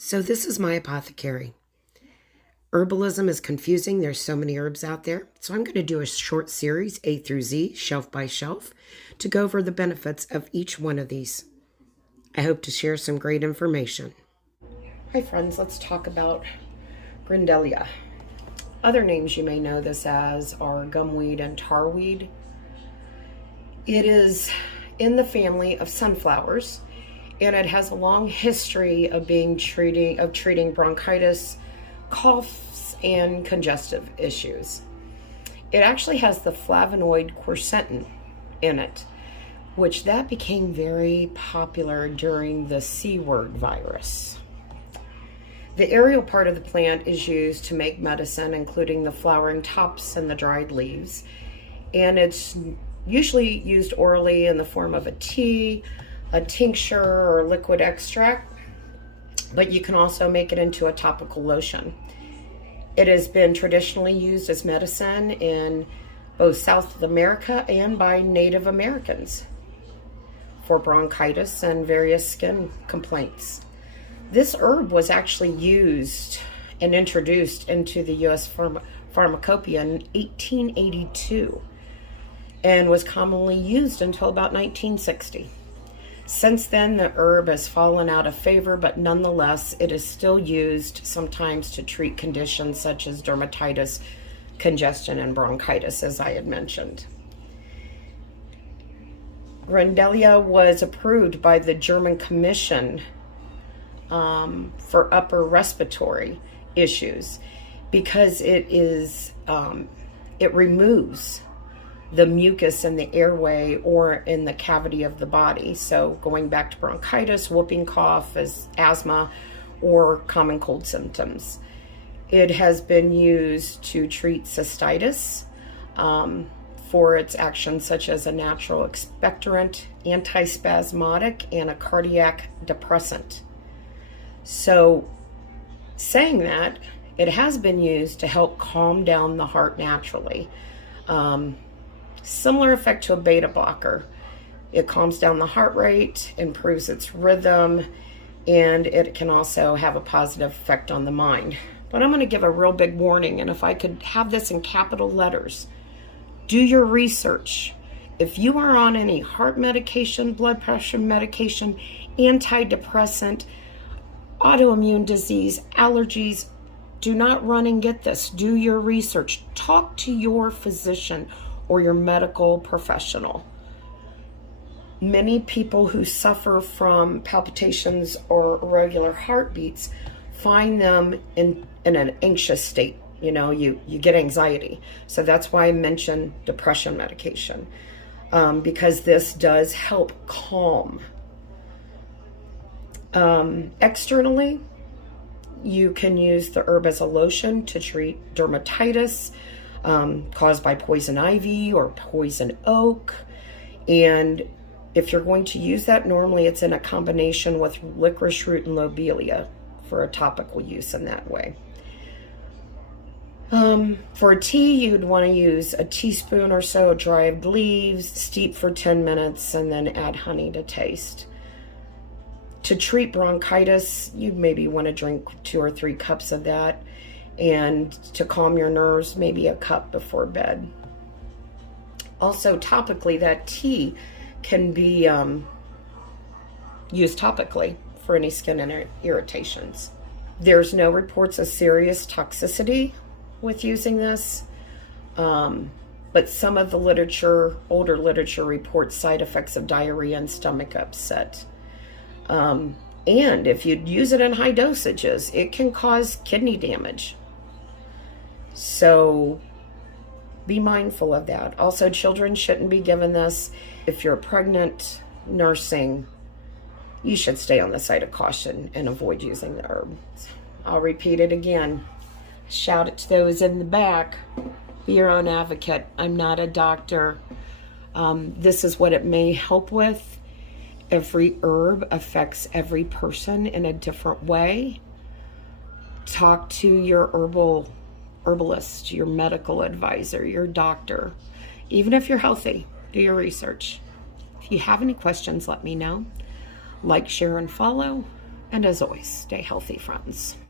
So this is my apothecary. Herbalism is confusing. There's so many herbs out there. So I'm going to do a short series, A through Z, shelf by shelf, to go over the benefits of each one of these. I hope to share some great information. Hi friends, let's talk about Grindelia. Other names you may know this as are gumweed and tarweed. It is in the family of sunflowers, and it has a long history of treating bronchitis, coughs, and congestive issues. It actually has the flavonoid quercetin in it, which that became very popular during the C word virus. The aerial part of the plant is used to make medicine, including the flowering tops and the dried leaves, and it's usually used orally in the form of a tea, a tincture, or liquid extract, but you can also make it into a topical lotion. It has been traditionally used as medicine in both South America and by Native Americans for bronchitis and various skin complaints. This herb was actually used and introduced into the U.S. pharmacopoeia in 1882 and was commonly used until about 1960. Since then, the herb has fallen out of favor, but nonetheless, it is still used sometimes to treat conditions such as dermatitis, congestion, and bronchitis, as I had mentioned. Grindelia was approved by the German Commission for upper respiratory issues because it removes the mucus in the airway or in the cavity of the body. So going back to bronchitis, whooping cough, asthma, or common cold symptoms. It has been used to treat cystitis for its actions such as a natural expectorant, antispasmodic, and a cardiac depressant. So saying that, it has been used to help calm down the heart naturally. Similar effect to a beta blocker. It calms down the heart rate, improves its rhythm, and it can also have a positive effect on the mind. But I'm going to give a real big warning, and if I could have this in capital letters, do your research. If you are on any heart medication, blood pressure medication, antidepressant, autoimmune disease, allergies, do not run and get this. Do your research. Talk to your physician or your medical professional. Many people who suffer from palpitations or irregular heartbeats find them in an anxious state. You get anxiety. So that's why I mentioned depression medication, because this does help calm. Externally, you can use the herb as a lotion to treat dermatitis caused by poison ivy or poison oak. And if you're going to use that, normally it's in a combination with licorice root and lobelia for a topical use in that way. For a tea, you'd want to use a teaspoon or so of dried leaves, steep for 10 minutes, and then add honey to taste. To treat bronchitis, you maybe want to drink 2 or 3 cups of that. And to calm your nerves, maybe a cup before bed. Also, topically, that tea can be used topically for any skin irritations. There's no reports of serious toxicity with using this, but some of the older literature reports side effects of diarrhea and stomach upset. And if you use it in high dosages, it can cause kidney damage. So be mindful of that. Also, children shouldn't be given this. If you're pregnant, nursing, you should stay on the side of caution and avoid using the herb. I'll repeat it again. Shout it to those in the back. Be your own advocate. I'm not a doctor. This is what it may help with. Every herb affects every person in a different way. Talk to your herbalist, your medical advisor, your doctor. Even if you're healthy, do your research. If you have any questions, let me know. Like, share, and follow. And as always, stay healthy, friends.